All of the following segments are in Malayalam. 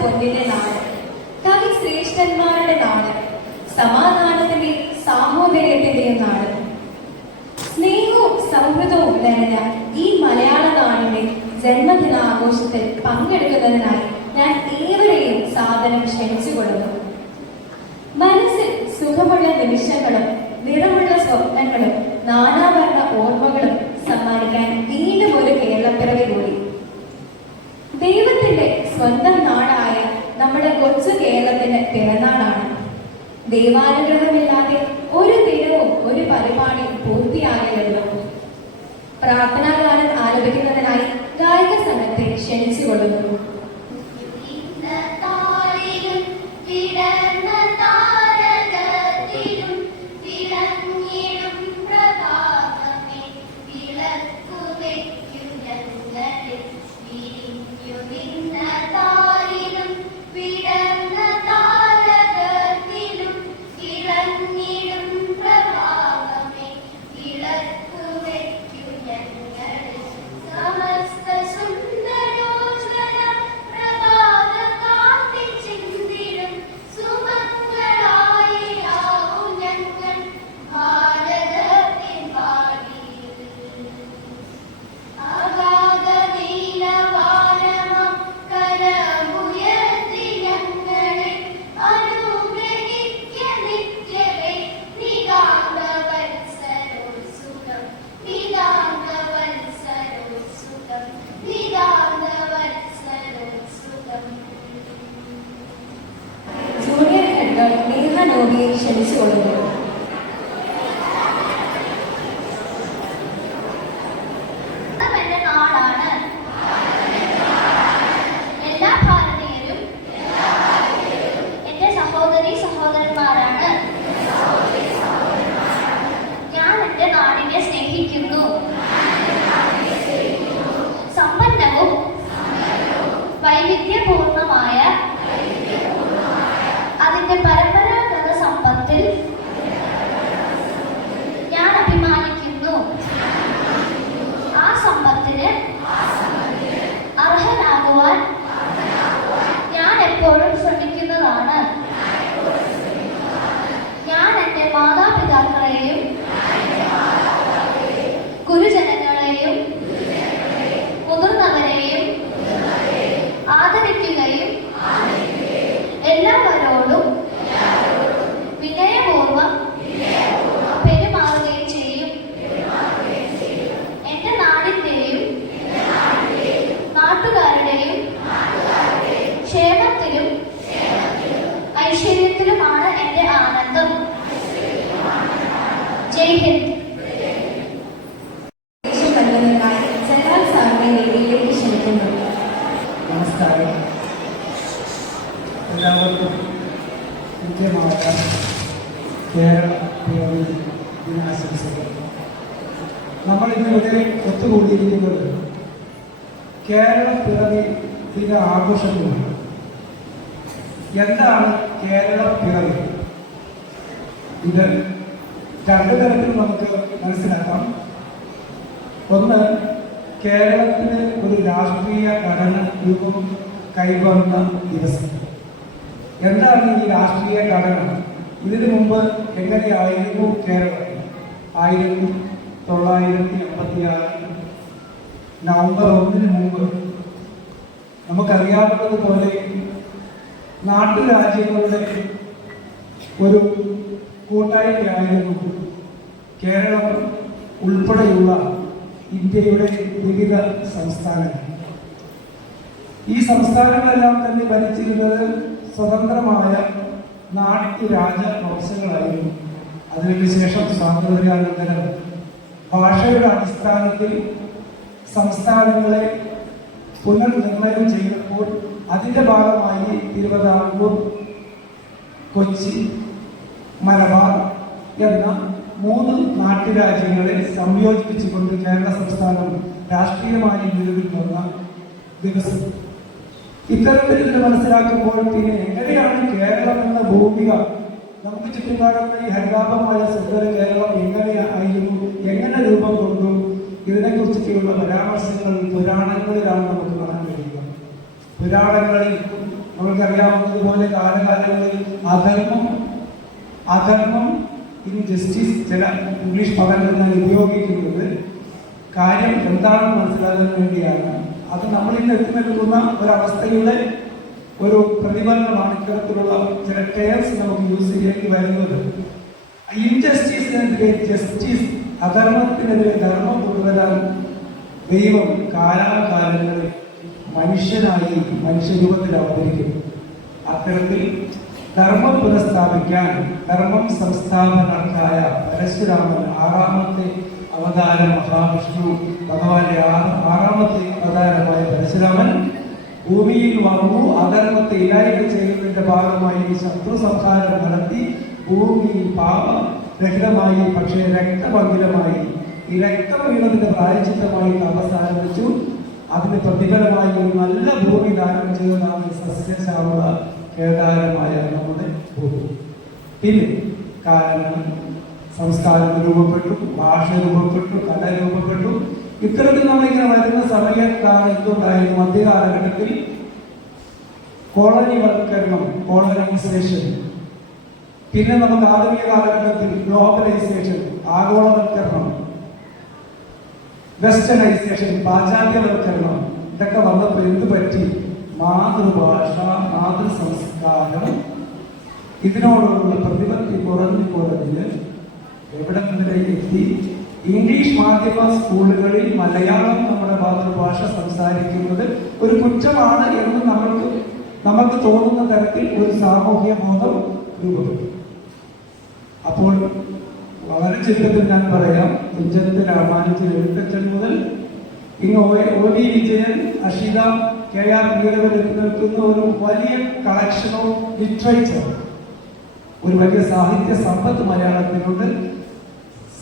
പൊന്നിന്റെ നാട്, കവി ശ്രേഷ്ഠന്മാരുടെ നാട്, സമാധാനത്തിന്റെ സാഹോദര്യത്തിന്റെയും നാട്. സ്നേഹവും സൗഹൃദവും നിറഞ്ഞ ഈ മലയാള നാടിന്റെ ജന്മദിനാഘോഷത്തിൽ പങ്കെടുക്കുന്നതിനായി ഞാൻ ഏവരെയും സാദരം ക്ഷണിച്ചുകൊള്ളുന്നു. മനസ്സിൽ സുഖമുള്ള നിമിഷങ്ങളും നിറമുള്ള സ്വപ്നങ്ങളും നാനാവർണ്ണ ഓർമ്മകളും സമ്മാനിക്കാൻ വീണ്ടും ഒരു കേരളപ്പിറവി കൂടി. ദൈവത്തിന്റെ സ്വന്തം നാടായ നമ്മുടെ കൊച്ചു കേരളത്തിന്റെ പിറന്നാളാണ്. ദൈവാനുഗ്രഹമില്ലാതെ ഒരു ദിനവും ഒരു പരിപാടി പൂർത്തിയാകില്ലല്ലോ. പ്രാർത്ഥനാ ഗാനം ആലപിക്കുന്നതിനായി ഗായക സംഘത്തെ ക്ഷണിച്ചുകൊള്ളുന്നു. ക്ഷണിച്ചുകൊള്ളുന്നു. എല്ലാ ഭാരതീയരും എന്റെ സഹോദരീ സഹോദരന്മാരാണ്. ഞാൻ എന്റെ നാടിനെ സ്നേഹിക്കുന്നു. സമ്പന്നവും വൈവിധ്യപൂർണമായ അതിന്റെ പരമ്പരാഗത സമ്പത്തിൽ ഞാൻ അഭിമാനിക്കുന്നു. ആ സമ്പത്തിന് അർഹനാകുവാൻ ഞാൻ എപ്പോഴും ശ്രമിക്കുന്നതാണ്. ഞാൻ എന്റെ മാതാപിതാക്കളെയും ഗുരുജനങ്ങളെയും മുതിർന്നവരെയും ആദരിക്കുകയും എല്ലാവരോടും വിനയപൂർവം പെരുമാറുകയും ചെയ്യും. എന്റെ നാടിന്റെയും നാട്ടുകാരുടെയും ക്ഷേമത്തിലും ഐശ്വര്യത്തിലുമാണ് എന്റെ ആനന്ദം. ജയ് ഹിന്ദ്. നമസ്കാരം. എല്ലാവർക്കും കൃത്യമായ കേരള പിറവി ദിനാശംസകൾ. നമ്മൾ ഇന്നിവിടെ ഒത്തുകൂടിയിരിക്കുന്നത് കേരള പിറവി ദിന ആഘോഷത്തിലാണ്. എന്താണ് കേരള പിറവി? ഇത് രണ്ടു തരത്തിൽ നമുക്ക് മനസ്സിലാക്കാം. ഒന്ന്, കേരളത്തിന് ഒരു രാഷ്ട്രീയ ഘടന രൂപം കൈവന്ന ദിവസം. എന്താണ് ഈ രാഷ്ട്രീയ ഘടന? ഇതിനു മുമ്പ് എങ്ങനെയായിരുന്നു കേരളം? 1956 നവംബർ 1 മുമ്പ് നമുക്കറിയാവുന്നതുപോലെ നാട്ടുരാജ്യങ്ങളുടെ ഒരു കൂട്ടായ്മയായിരുന്നു കേരളം ഉൾപ്പെടെയുള്ള ഇന്ത്യയുടെ വിവിധ സംസ്ഥാനങ്ങൾ. ഈ സംസ്ഥാനങ്ങളെല്ലാം തന്നെ ഭരിച്ചിരുന്നത് സ്വതന്ത്രമായ നാട്ടുരാജ വംശങ്ങളായിരുന്നു. അതിനുശേഷം സ്വാതന്ത്ര്യാനന്തരം ഭാഷയുടെ അടിസ്ഥാനത്തിൽ സംസ്ഥാനങ്ങളെ പുനർനിർണയം ചെയ്തപ്പോൾ അതിൻ്റെ ഭാഗമായി തിരുവിതാംകൂർ, കൊച്ചി, മലബാർ എന്ന 3 നാട്ടുരാജ്യങ്ങളെ സംയോജിപ്പിച്ചുകൊണ്ട് കേരള സംസ്ഥാനം രാഷ്ട്രീയമായി നിലവിൽ വന്ന ദിവസം. ഇത്തരത്തിൽ ഇത് മനസ്സിലാക്കുമ്പോൾ പിന്നെ എങ്ങനെയാണ് കേരളം എന്ന ഭൂമിക നമുക്ക് ചുറ്റുപാടുന്ന ഈ ഹരിതാപമായ സുന്ദര കേരളം എങ്ങനെയായിരുന്നു, എങ്ങനെ രൂപം കൊണ്ടു, ഇതിനെക്കുറിച്ചൊക്കെയുള്ള പരാമർശങ്ങൾ പുരാണങ്ങളിലാണ് നമുക്ക് കാണാൻ കഴിയുക. പുരാണങ്ങളിൽ നമുക്കറിയാവുന്നതുപോലെ കാലകാലങ്ങളിൽ അധർമ്മം ഇൻജസ്റ്റിസ് ചില ഇംഗ്ലീഷ് പദങ്ങൾ ഞാൻ ഉപയോഗിക്കുന്നത് കാര്യം എന്താണെന്ന് മനസ്സിലാക്കാൻ വേണ്ടിയാണ്. അത് നമ്മളിന്ന് എത്തി നിൽക്കുന്ന ഒരവസ്ഥയുടെ ഒരു പ്രതിഫലനമാണ് ഇത്തരത്തിലുള്ള ചില ടേംസ് നമുക്ക് യൂസ് ചെയ്യേണ്ടി വരുന്നത്. ഇൻജസ്റ്റിസിനെതിരെ ജസ്റ്റിസ്, അധർമ്മത്തിനെതിരെ ധർമ്മം കൊണ്ടുവരാൻ ദൈവം കാലാകാലങ്ങളിൽ മനുഷ്യനായി മനുഷ്യരൂപത്തിൽ അവതരിക്കും. അത്തരത്തിൽ ധർമ്മം പുനഃസ്ഥാപിക്കാൻ ധർമ്മം സംസ്ഥാപനാർക്കായ പരശുരാമൻ ആറാമത്തെ അവതാരം, മഹാവിഷ്ണു ഭഗവാന്റെ ആറാമത്തെ അവതാരമായ പരശുരാമൻ ഭൂമിയിൽ വന്നു. അധർമ്മത്തെ ഇല്ലായ്മ ചെയ്യുന്നതിന്റെ ഭാഗമായി ശത്രു സംഹാരം നടത്തി ഭൂമിയിൽ പാപരഹിതമായി, പക്ഷേ രക്തമംഗലമായി. ഈ രക്തം വീണതിന്റെ പ്രായച്ചിത്തമായി തപസ് ആരംഭിച്ചു. അതിന് പ്രതിഫലമായി ഒരു നല്ല ഭൂമി ദാനം ചെയ്യുന്നതാണ് സസ്യശ്യാമള കേദാരമായ നമ്മുടെ ഭൂമി. പിന്നെ കാലങ്ങൾ, സംസ്കാരം രൂപപ്പെട്ടു, ഭാഷ രൂപപ്പെട്ടു, കല രൂപപ്പെട്ടു. ഇത്തരത്തിൽ നമ്മളിങ്ങനെ വരുന്ന സമയത്താണ് എന്തുണ്ടായത്? മധ്യകാലഘട്ടത്തിൽ കോളനിവൽക്കരണം, കോളനൈസേഷൻ. പിന്നെ നമുക്ക് ആധുനിക കാലഘട്ടത്തിൽ ഗ്ലോബലൈസേഷൻ, ആഗോളവൽക്കരണം, വെസ്റ്റേണൈസേഷൻ, പാശ്ചാത്യവൽക്കരണം. ഇതൊക്കെ വന്നപ്പോൾ എന്ത് പറ്റി? മാതൃഭാഷ, മാതൃസംസ്കാരം ഇതിനോടുള്ള പ്രതിപത്തി കുറഞ്ഞ് എവിടെ മുതലേക്ക് എത്തി? ഇംഗ്ലീഷ് മാധ്യമ സ്കൂളുകളിൽ മലയാളം നമ്മുടെ മാതൃഭാഷ സംസാരിക്കുന്നത് ഒരു കുറ്റമാണ് എന്ന് നമുക്ക് തോന്നുന്ന തരത്തിൽ ഒരു സാമൂഹ്യ ബോധം രൂപപ്പെട്ടു. അപ്പോൾ വളരെ ചുരുക്കത്തിൽ ഞാൻ പറയാം, തുഞ്ചത്ത് രാമാനുജൻ എഴുത്തച്ഛൻ മുതൽ ഇന്ന് OV വിജയൻ, അഷിത, KR മീര നിൽക്കുന്ന ഒരു വലിയ കളക്ഷൻ ഓഫ് ലിറ്ററേച്ചർ, ഒരു വലിയ സാഹിത്യ സമ്പത്ത് മലയാളത്തിലുണ്ട്.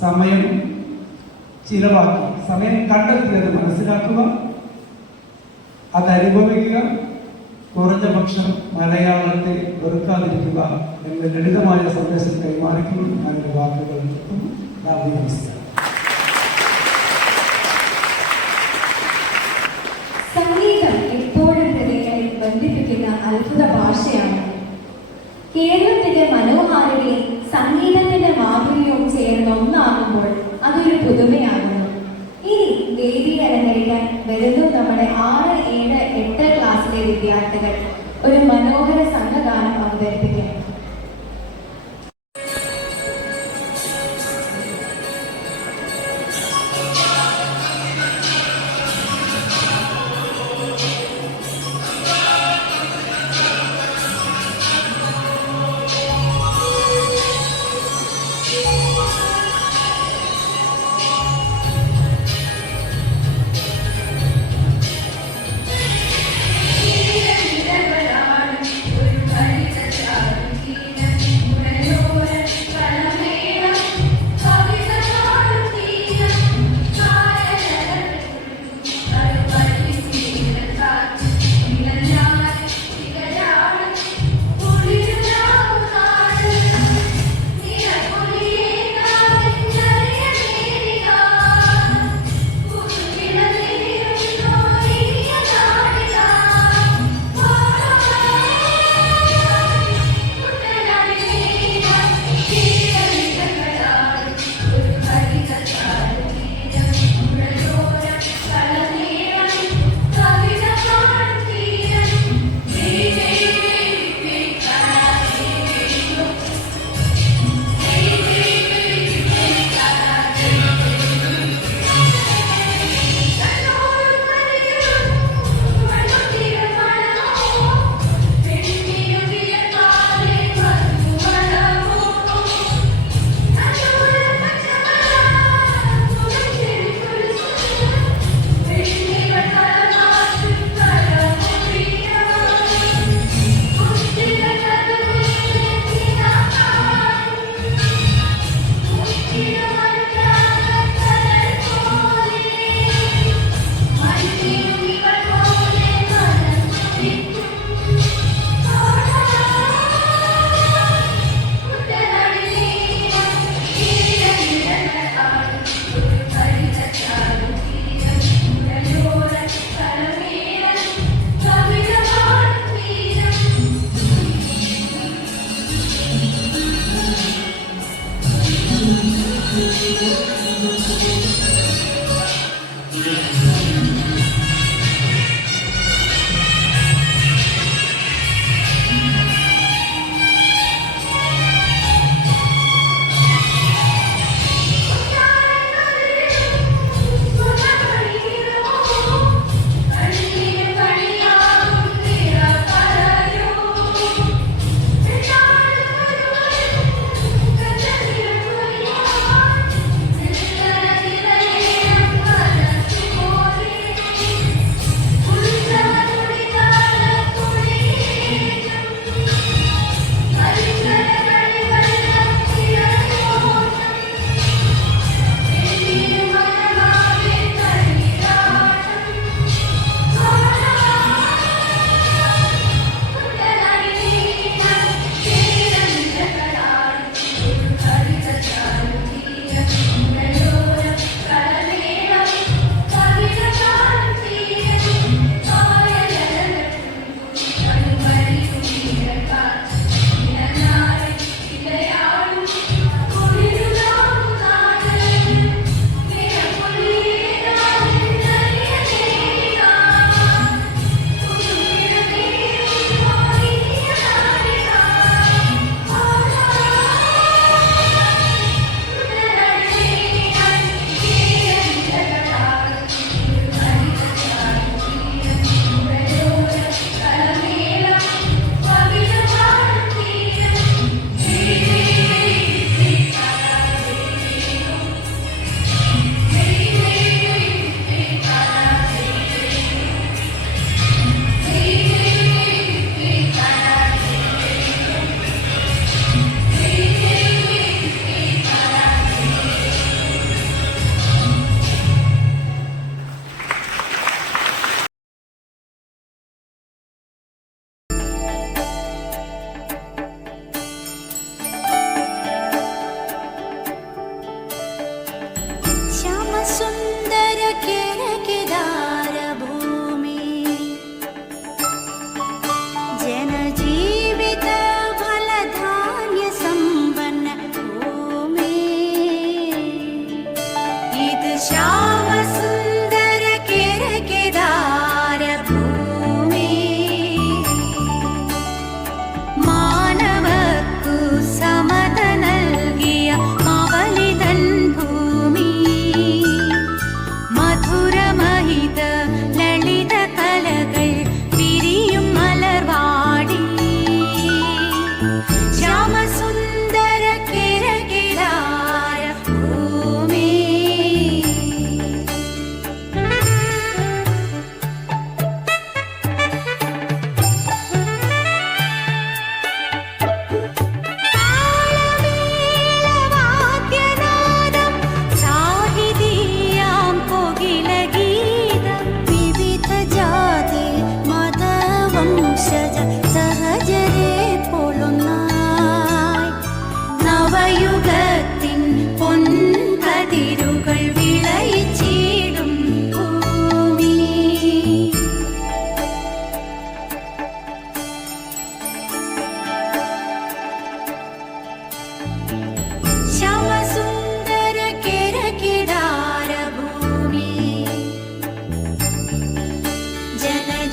സമയം ചിലവാക്കി, സമയം കണ്ടെത്തി അത് മനസ്സിലാക്കുക, അത് അനുഭവിക്കുക, കുറഞ്ഞ പക്ഷം മലയാളത്തെ വെറുക്കാതിരിക്കുക എന്ന ലളിതമായ സന്ദേശം കൈമാറിക്കൊണ്ട് ഞാൻ എൻ്റെ വാക്കുകൾ നിർത്തുന്നു. നന്ദി, നമസ്കാരം. സംഗീതം എപ്പോഴും ഹൃദയങ്ങളിൽ ബന്ധിപ്പിക്കുന്ന അത്ഭുത ഭാഷയാണ്. കേരളത്തിന്റെ മനോഹാരിതയും സംഗീതത്തിന്റെ മാധുര്യവും ചേർന്ന് ഒന്നാകുമ്പോൾ അതൊരു പുതുമയാകുന്നു. ഇനി വേദിയിൽ അലങ്കരിക്കാൻ വരുന്നു നമ്മുടെ 6, 7, 8 ക്ലാസ്സിലെ വിദ്യാർത്ഥികൾ ഒരു മനോഹര സംഘഗാനം അവതരിപ്പിക്കും. ഒരു ഹരിത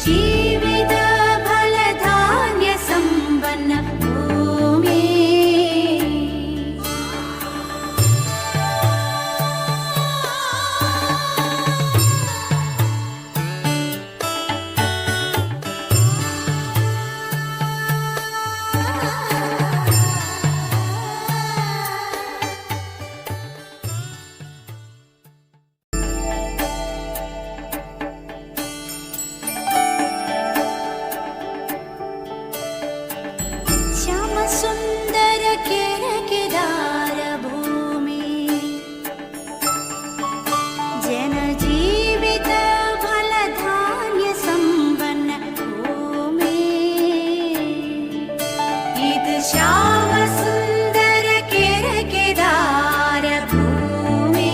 ജീവിത ഫലധാന്യ സമ്പന്ന ഭൂമി ശ്യാമസുന്ദര കേരകേദാര ഭൂമി ജനജീവിത ഫലധാന്യ സമ്പന്ന ഭൂമി ഇത് ശ്യാമസുന്ദര കേരകേദാര ഭൂമി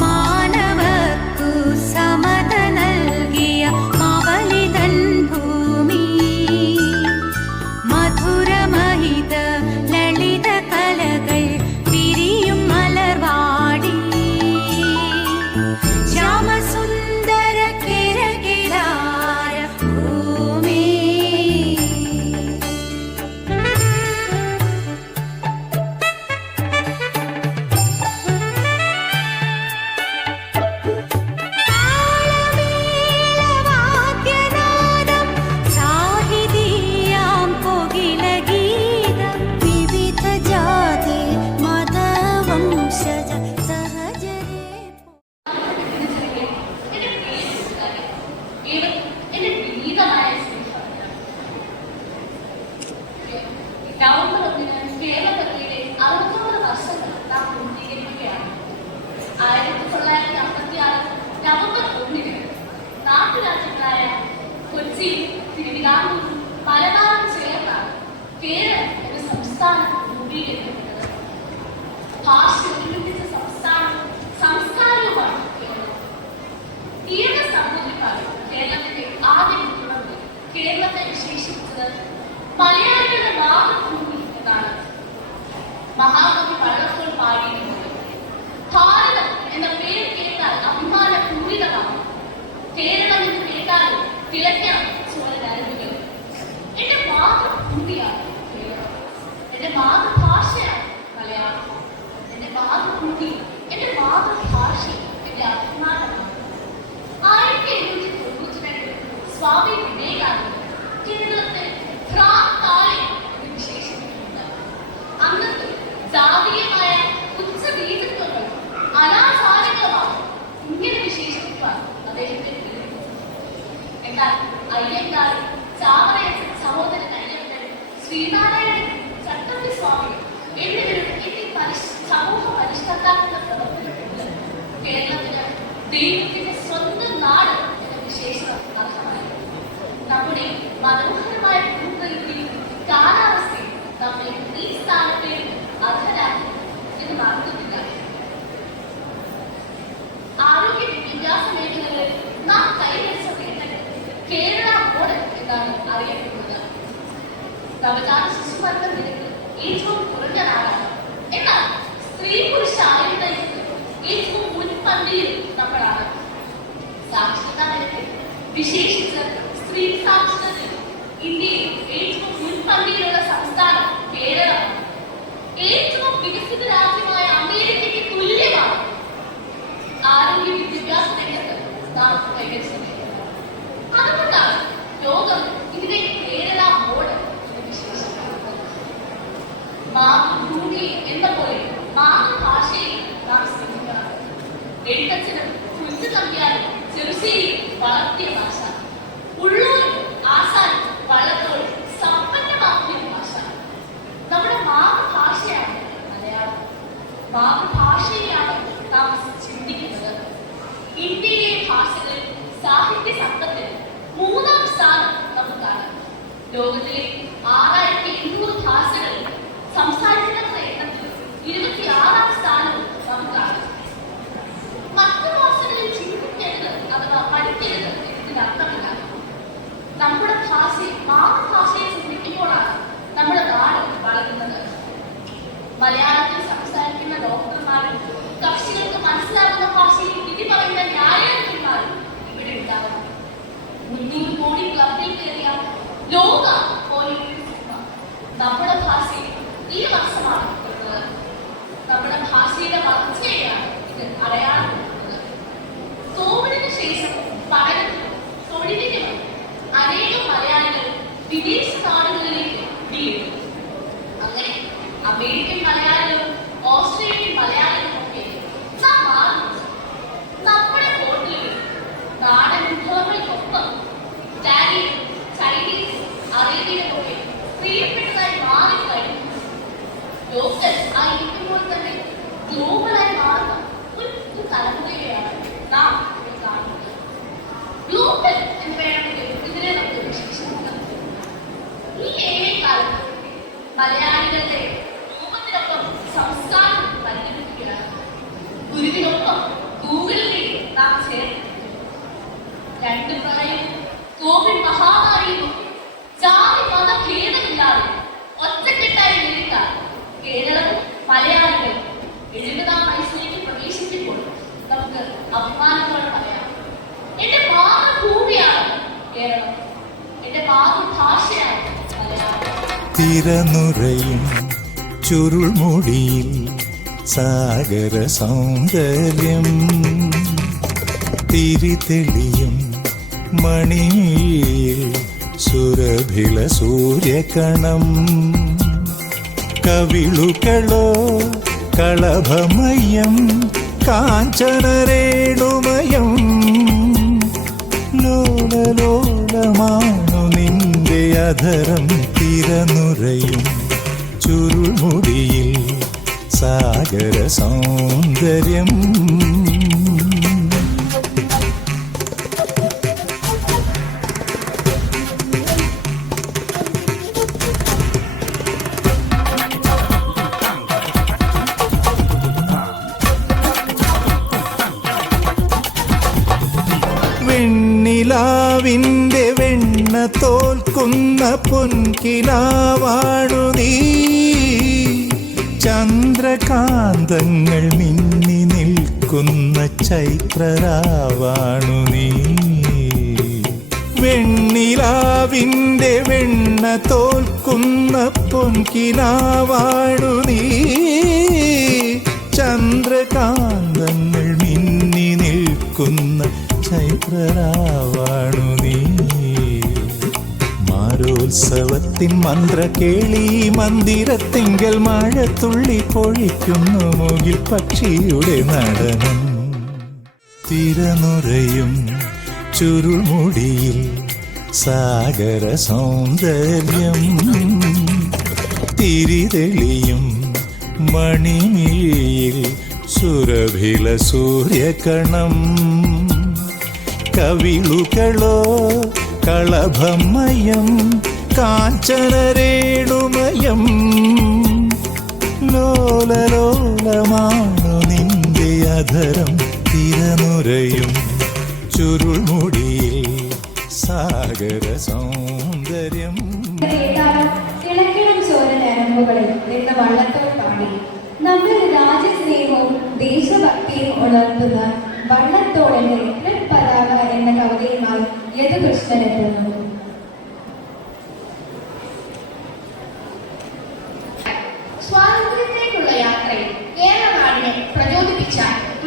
മാനവക്കു സമത നൽകിയ മവലിതൻ ഭൂമി മധുരമഹിത ലളിത കലകൾ പിരിയും മലർവാടി ശ്യാമസുന്ദര കേരകേദാര ഭൂമി താളമേളവാദ്യനാദം സാഹിതീയാം കോകിലഗീതം വിവിധ ജാതി മതവംശജ സഹജരേ എന്റെ വിനീതമായ നവംബർ 1 കേരളത്തിലെ 69 വർഷങ്ങൾ നാം പൂർത്തീകരിക്കുകയാണ്. 1956 നവംബർ 1 നാട്ടുരാജ്യങ്ങളായ കൊച്ചിയും തിരുവിതാംകൂറും മലബാറും ചേർന്നാണ് കേരളം എന്ന സംസ്ഥാനം രൂപീകരിക്കപ്പെട്ടത്. ഭാഷ ഒരുമിപ്പിച്ച സംസ്ഥാനവും സംസ്കാരവുമാണ് കേരളം. തീവ്ര സമ്പൂർണ്ണക്കാർ കേരളത്തിന്റെ ആദ്യ മുഖ്യമന്ത്രി കേരളത്തെ വിശേഷിപ്പിച്ചത് മലയാളികളുടെ മാതൃഭൂമി എന്നാണ്. മഹാകവി വള്ളത്തോൾ പാടിയിരുന്നത് ഭാരതം എന്ന പേര് കേട്ടാൽ അഭിമാന പൂരിതമാണ്. കേരളം എന്ന് കേട്ടാൽ തിളയ്ക്കാൻ ചോരനരുകൾ. എന്റെ മാതൃഭൂമിയാണ് കേരളം. എന്റെ മാതൃഭാഷയാണ് മലയാളം. എന്റെ മാതൃഭൂമി, എന്റെ മാതൃഭാഷ എന്റെ അഭിമാനമാണ്. 1892 സ്വാമി വിവേകാനന്ദൻ കേരളത്തെ ഭ്രാന്താലയം എന്ന് വിശേഷിപ്പിക്കുന്നത് അന്നത്തെ ജാതീയമായ ഉച്ചനീചത്വങ്ങൾ അനാചാരങ്ങളുമാണ് ഇങ്ങനെ വിശേഷിപ്പിക്കാൻ അദ്ദേഹത്തെ പ്രേരിപ്പിച്ചത്. എന്നാൽ അയ്യങ്കാർ, ചാവറയച്ചൻ സഹോദരൻ അയ്യപ്പൻ, ശ്രീനാരായണൻ, ചട്ടമ്പി സ്വാമി എന്നിവരും സമൂഹ പരിഷ്കർത്താക്കളുടെ പ്രവർത്തനത്തിലുള്ള കേരളത്തിന് ദൈവത്തിന്റെ സ്വന്തം നാട് എന്ന വിശേഷണം അർഹമായി. നമ്മുടെ മനോഹരമായ ഭൂപ്രകൃതിയും കാലാവസ്ഥയും നമ്മെ ഈ സ്ഥാനത്തേക്ക് അർഹരാക്കി എന്ന് മറക്കുന്നില്ല. ആരോഗ്യ വിദ്യാഭ്യാസ മേഖലകളിൽ നാം കൈവരിച്ച നേട്ടങ്ങൾ കേരള മോഡൽ എന്നാണ് അറിയപ്പെടുന്നത്. നവജാത ശിശുമരണ നിരക്ക് ഏറ്റവും കുറഞ്ഞ നാടാണ്. എന്നാൽ സ്ത്രീ പുരുഷ ആയുധത്തിൽ ഏറ്റവും മുൻപന്തിയിൽ നമ്മളാണ്. സാക്ഷരതാ നിരക്കിൽ വിശേഷിച്ച് സ്ത്രീ സാക്ഷരതയിൽ ഇന്ത്യയിൽ ഏറ്റവും മുൻപന്തിയിലുള്ള സംസ്ഥാനം കേരളമാണ്. ഏറ്റവും വികസിത രാജ്യമായ അമേരിക്കയ്ക്ക് തുല്യമാണ് ആരോഗ്യ വിദ്യാഭ്യാസ രംഗത്ത് നാം കൈവരിച്ചത്. അതുകൊണ്ടാണ് ലോകം ഇതിനെ കേരള മോഡൽ എന്ന് വിശേഷിപ്പിക്കുന്നത്. മാതൃഭൂമി എന്ന പോലെ മാതൃഭാഷയെ നാം സ്നേഹിക്കണം. എഴുത്തച്ഛനും കുഞ്ചു നമ്പ്യാരും ചെറുശ്ശേരിയും വളർത്തിയ ഭാഷ, ഉള്ളൂരും ആസാനും വള്ളത്തോളും സമ്പന്നമാക്കിയ ഭാഷ നമ്മുടെ മാതൃഭാഷയാണ് മലയാളം. മാതൃഭാഷയിലാണ് നാം ചിന്തിക്കുന്നത്. ഇന്ത്യയിലെ ഭാഷകളിൽ സാഹിത്യ സമ്പത്തിൽ 3-ാം സ്ഥാനം നമുക്കാണ്. ലോകത്തിലെ 6800 ഭാഷകളിൽ സംസാരിക്കുന്ന എണ്ണത്തിൽ 26-ാം സ്ഥാനവും നമുക്കാണ്. മറ്റു ഭാഷകളിൽ ചിന്തിക്കരുത് അഥവാ പഠിക്കരുത് എന്നതിനർത്ഥമില്ല. നമ്മുടെ ഭാഷയെ മാതൃഭാഷയെ ചിന്തിക്കുമ്പോഴാണ് നമ്മുടെ നാട് വളരുന്നത്. മലയാളത്തിൽ സംസാരിക്കുന്ന ഡോക്ടർമാരും കക്ഷികൾക്ക് മനസ്സിലാകുന്ന ഭാഷയിൽ വിധി പറയുന്ന ന്യായാധിപന്മാരും ഇവിടെ ഈ വർഷമാണ് നമ്മുടെ ഭാഷയുടെ വളർച്ചയാണ് ഇത് അടയാളപ്പെടുത്തുന്നത്. കോവിഡിന് ശേഷം പഠനത്തിനും തൊഴിലിനും അനേകം മലയാളികൾ വിദേശ നാടുകളിലേക്ക് കുടിയേറി. അങ്ങനെ അമേരിക്കൻ മലയാളികളും ഓസ്ട്രേലിയൻ മലയാളികളും ഒക്കെ നാം മാറുന്നു. നമ്മുടെ ഹോട്ടലുകൾ നാടൻ വിഭവങ്ങൾക്കൊപ്പം ഇറ്റാലിയൻ, ചൈനീസ്, അറേബ്യനും ഒക്കെ പ്രിയപ്പെട്ടതായി മാറിക്കഴിഞ്ഞു. ലോക്കൽ ആയിരിക്കുമ്പോൾ തന്നെ ഗ്ലോബലായി മാറുന്ന ഒരു തലമുറയെയാണ് നാം ഇവിടെ കാണുന്നത്. ഗ്ലോബൽ എന്ന് വേണമെങ്കിൽ ഇതിനെ നമുക്ക് വിശേഷിപ്പിക്കാം. ഈ കാലത്ത് മലയാളികളുടെ രൂപത്തിനൊപ്പം സംസ്കാരം പരിഗണിക്കുകയാണ്. ഗുരുവിനൊപ്പം ഗൂഗിളിനെ നാം ചേർന്നു. രണ്ട് പ്രളയവും കോവിഡ് മഹാമാരിയും ജാതി മത ഭേദമില്ലാതെ ഒറ്റക്കെട്ടായി നേരിട്ടാൽ കേരളവും മലയാളികളും 70-ാം വയസ്സിലേക്ക് പ്രവേശിക്കുമ്പോൾ നമുക്ക് അഭിമാനത്തോടെ പറയാം, എന്റെ മാതൃഭൂമിയാണ് കേരളം, എന്റെ മാതൃഭാഷയാണ് മലയാളം. തിരനുറയും ചുരുൾമുടിയിൽ സാഗര സൗന്ദര്യം, തിരിതെളിയും മണിയിൽ സുരഭില സൂര്യകണം, കവിളുകളോ കളഭമയം കാഞ്ചനരേണുമയം, ലോലലോലമാണു നിന്റെ അധരം. തിരനുറയും ചുരുൾമുടിയിൽ സാഗര സൗന്ദര്യം. വെണ്ണിലാവിൻ്റെ വെണ്ണ തോൽക്കുന്ന പൊൻകിനാവാണു നീ, ചന്ദ്രകാന്തങ്ങൾ മിന്നി നിൽക്കുന്ന ചൈത്രരാവാണു നീ. വെണ്ണിലാവിൻ്റെ വെണ്ണ തോൽക്കുന്ന പൊൻകിനാവാണു നീ, ചന്ദ്രകാന്തങ്ങൾ മിന്നി നിൽക്കുന്ന ചൈത്രരാവാണു നീ. മാരോത്സവത്തിൻ മന്ത്രകേളി മന്ദിരത്തിങ്കൽ മഴത്തുള്ളി പൊഴിക്കുന്നു മുകിൽ പക്ഷിയുടെ നടനം. തിരനുറയും ചുരുൾമുടിയിൽ സാഗര സൗന്ദര്യം, തിരിതെളിയും മണിമിഴിയിൽ സുരഭില സൂര്യകണം, കവിളുകളോ കളഭമയം കാഞ്ചനരേണുമയം, ലോലലോലമാണു നിന്റെ അധരം. തിരനുറയും ചുരുൾമുടിയിൽ സാഗര സൗന്ദര്യം. തിളക്കിടും ചോര ഞരമ്പുകളിൽ നിന്ന് വള്ളത്തോൾ പാടി നമ്മിൽ രാജ്യസ്നേഹവും ദേശഭക്തിയും ഉണർത്തുന്ന വള്ളത്തോളിന്റെ പതാക എന്ന കവിതയുമായി യദുകൃഷ്ണൻ എത്തുന്നു. സ്വാതന്ത്ര്യത്തിലേക്കുള്ള യാത്രയിൽ കേരളനാടിനെ പ്രചോദിപ്പിച്ച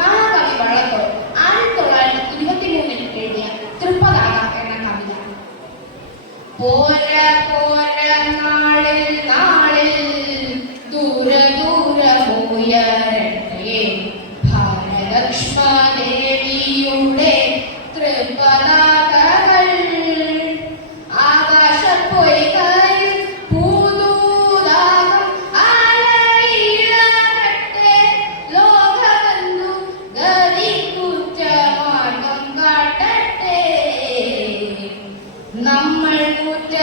മഹാകവി വള്ളത്തോൾ 1923 എഴുതിയ തൃപ്പതാക എന്ന കവിത. പോര പോര നാളിൽ നാളിൽ ദൂര ദൂര പോയരട്ടെ ഭാരതലക്ഷ്മദേവിയുടെ തൃപ്പതാകകൾ, ആകാശപ്പൊയ്കയിൽ പൂതൂതാകം ആലയിടട്ടെ, ലോകബന്ധു ഗതിക്കുറ്റമാർഗം കാട്ടട്ടെ, നമ്മൾ കുറ്റ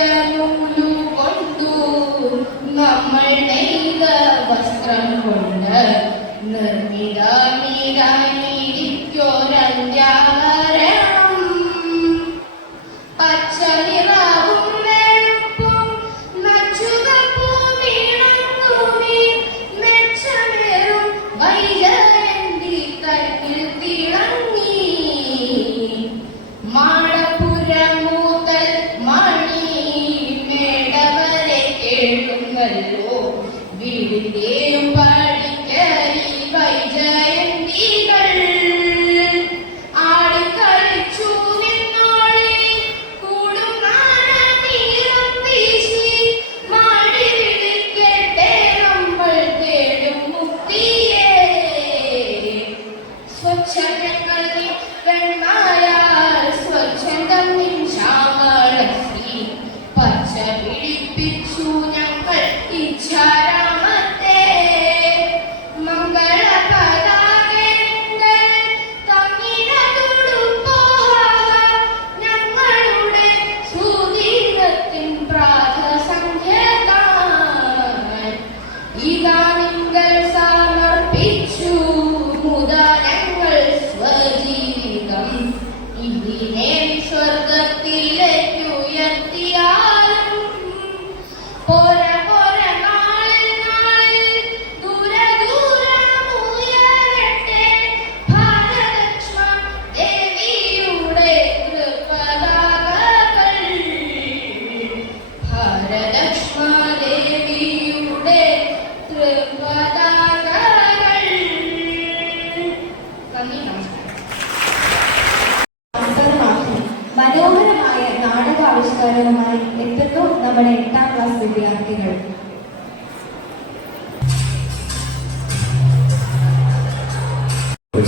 മനോഹരമായ നാടകാവിഷ്കാരവുമായി എത്തുന്നു നമ്മുടെ 8ാം ക്ലാസ് വിദ്യാർത്ഥികൾ.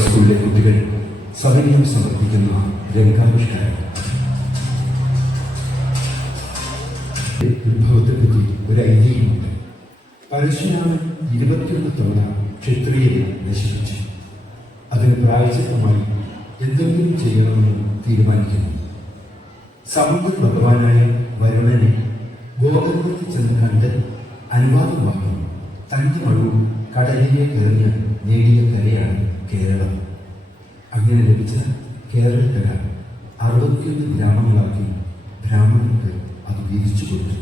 സ്കൂളിലെ കുട്ടികൾ സഹനീയം സമർപ്പിക്കുന്ന രംഗാവിഷ്കാരം. ഉത്ഭവത്തെപ്പറ്റി ഒരു ഐതിഹ്യമുണ്ട്. പരശുരാമൻ 21 തവണ ക്ഷത്രിയരെ നശിപ്പിച്ചു. അതിന് പ്രായശ്ചിത്തമായി എന്തെങ്കിലും ചെയ്യണമെന്ന് തീരുമാനിക്കുന്നു. സമുദ്ര ഭഗവാനായ വരുണനെ ഗോകർണത്തിൽ ചെന്ന് കണ്ട് അനുവാദം വാങ്ങി തന്റെ മഴവും കടലിലേക്ക് എറിഞ്ഞ് നേടിയ കരയാണ് കേരളം. അങ്ങനെ ലഭിച്ച കേരളക്കര 61 ഗ്രാമങ്ങളാക്കി ബ്രാഹ്മണർക്ക് അത് വീതിച്ചു കൊടുത്തു.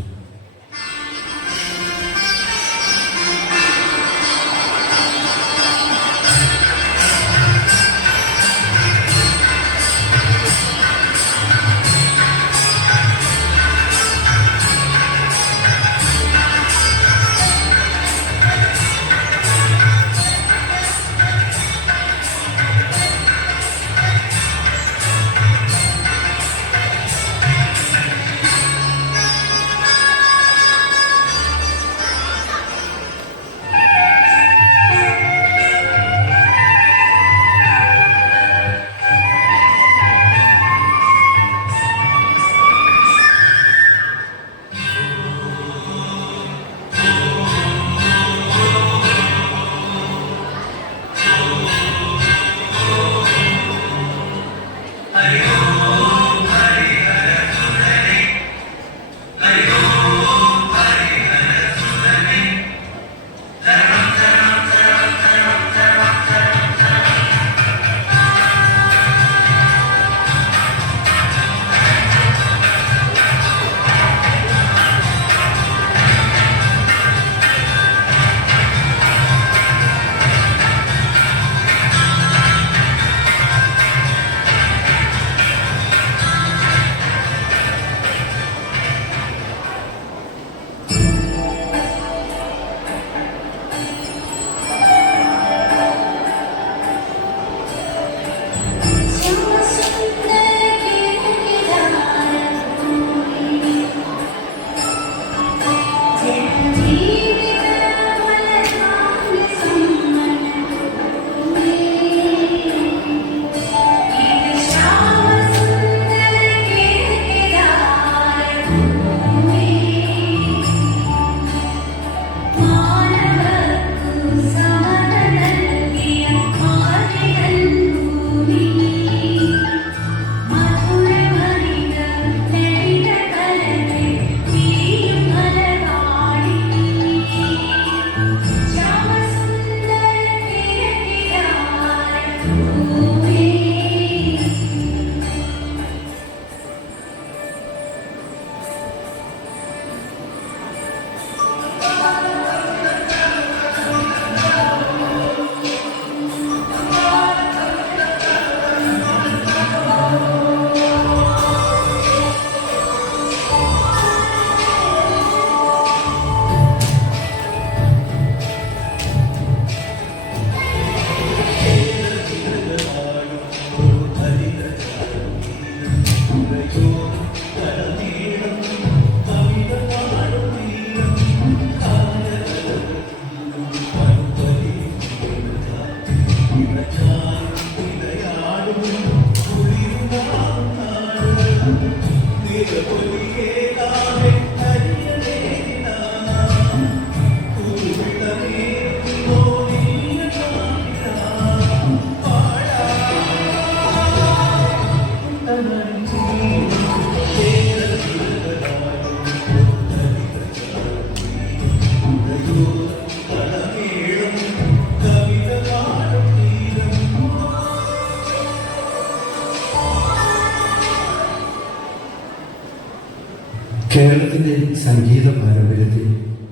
കേരളത്തിന്റെ സംഗീത പാരമ്പര്യത്തെ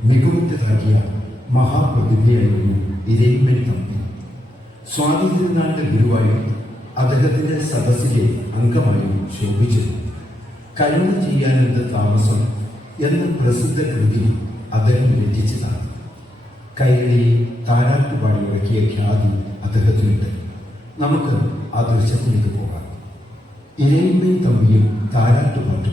മികവുറ്റതാക്കിയ മഹാപ്രതിഭയായിരുന്നു ഇരയിമ്മൻ തമ്പി. സ്വാതി തിരുനാളിന്റെ ഗുരുവായും അദ്ദേഹത്തിന്റെ സദസ്സിലെ അംഗമായും ശോഭിച്ചിരുന്നു. കഴിവ് ചെയ്യാനെന്ത് താമസം എന്ന പ്രസിദ്ധ കൃതി അദ്ദേഹം രചിച്ചതാണ്. കൈരളിയെ താരാട്ടുപാടി ഇറക്കിയ ഖ്യാതി അദ്ദേഹത്തിനുണ്ട്. നമുക്ക് ആ ദൃശ്യത്തിലേക്ക് പോകാം. ഇരയിമ്മൻ തമ്പിയും താരാട്ടുപാട്ടും.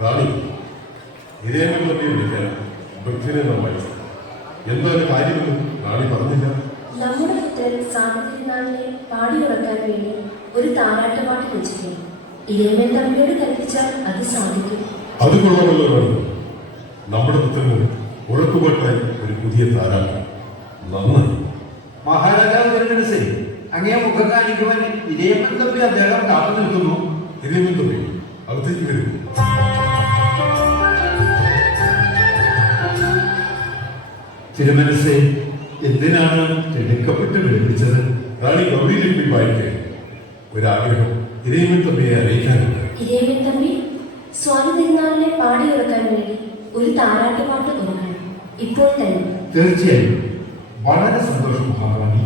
റാണി, ഇതേപോലെ തന്നെ വിളിക്കാൻ ഭക്തിനെ നാം അയച്ചു. എന്തൊരു കാര്യമൊന്നും റാണി പറഞ്ഞില്ല. നമ്മുടെ പുത്രൻ സാമത്തിരുന്നാളിനെ പാടിയുറക്കാൻ വേണ്ടി ഒരു താരാട്ടുപാട്ട് രചിക്കുന്നു. ഇരേമൻ തമ്മിയോട് കൽപ്പിച്ചാൽ അത് സാധിക്കും. അത് കൊള്ളാമല്ലോ റാണി. നമ്മുടെ പുത്രന് ഉഴക്കുപാട്ടായി ഒരു പുതിയ താരാട്ട്. നന്നായി. മഹാരാജാവ് തിരുമനസ്സേ, അങ്ങേ മുഖം കാണിക്കുവാൻ ഇരേമൻ തമ്പി അദ്ദേഹം കാത്തു നിൽക്കുന്നു. ഇതേമൻ തമ്പി അകത്തേക്ക് വരും. തിരുമനസ്സേ, എന്തിനാണ് തിടുക്കപ്പെട്ട് വിളിപ്പിച്ചത്? റാണി ഗൗരി ലക്ഷ്മി വായിക്ക് ഒരാഗ്രഹം ഇരേമൻ തമ്പിയെ അറിയിക്കാനുണ്ട്. ഇരേമൻ തമ്പി സ്വാമി തിരുനാളിനെ പാടിയുറക്കാൻ വേണ്ടി ഒരു താരാട്ടുപാട്ട് ഒരുക്കണം. ഇപ്പോൾ തന്നെ. തീർച്ചയായും. വളരെ സന്തോഷം മഹാറാണി.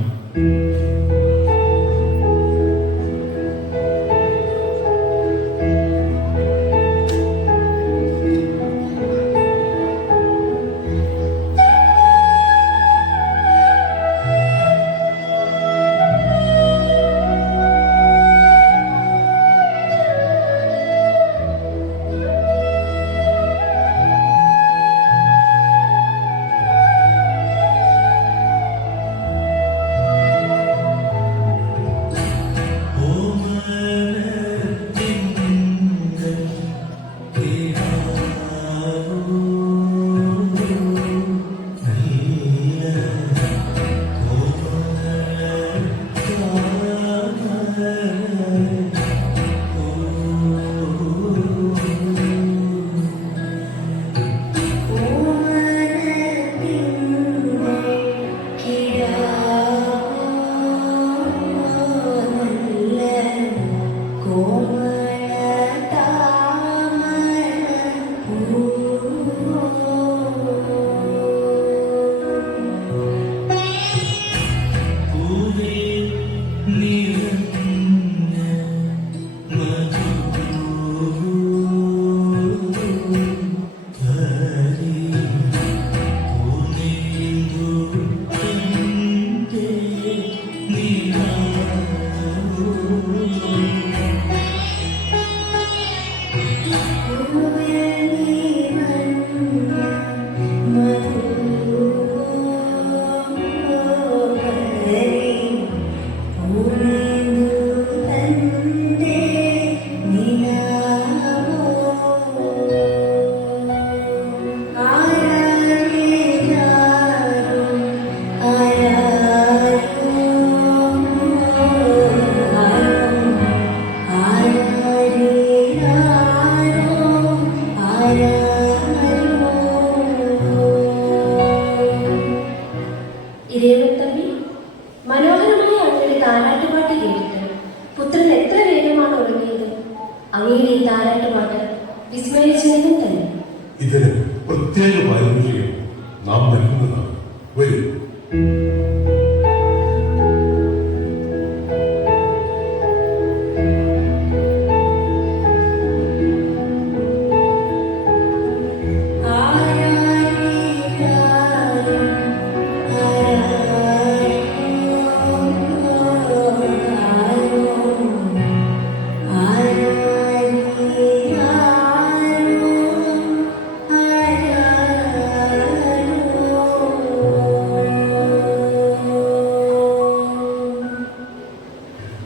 ഇരേമൻ തമ്പി, മനോഹരമായ അങ്ങയുടെ താരാട്ടുപാട്ട് കേട്ടിട്ട് പുത്രൻ എത്ര വേഗമാണ് ഉറങ്ങിയത്. അങ്ങയുടെ ഈ താരാട്ടുപാട്ട് വിസ്മയിച്ചതും തന്നെ. ഇതിന് പ്രത്യേക പാരമ്പര്യം നാം നൽകുന്നതാണ്. വരൂ.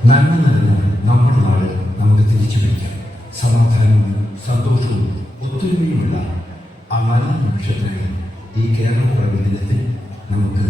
നന്മ നിറഞ്ഞ നമ്മുടെ നാട് നമുക്ക് തിരിച്ചു പിടിക്കാം. സമാധാനവും സന്തോഷവും ഒത്തൊരുമയുമുള്ള ആ നല്ല നിമിഷത്തിനായി ഈ കേരള പ്രകടനത്തിൽ നമുക്ക്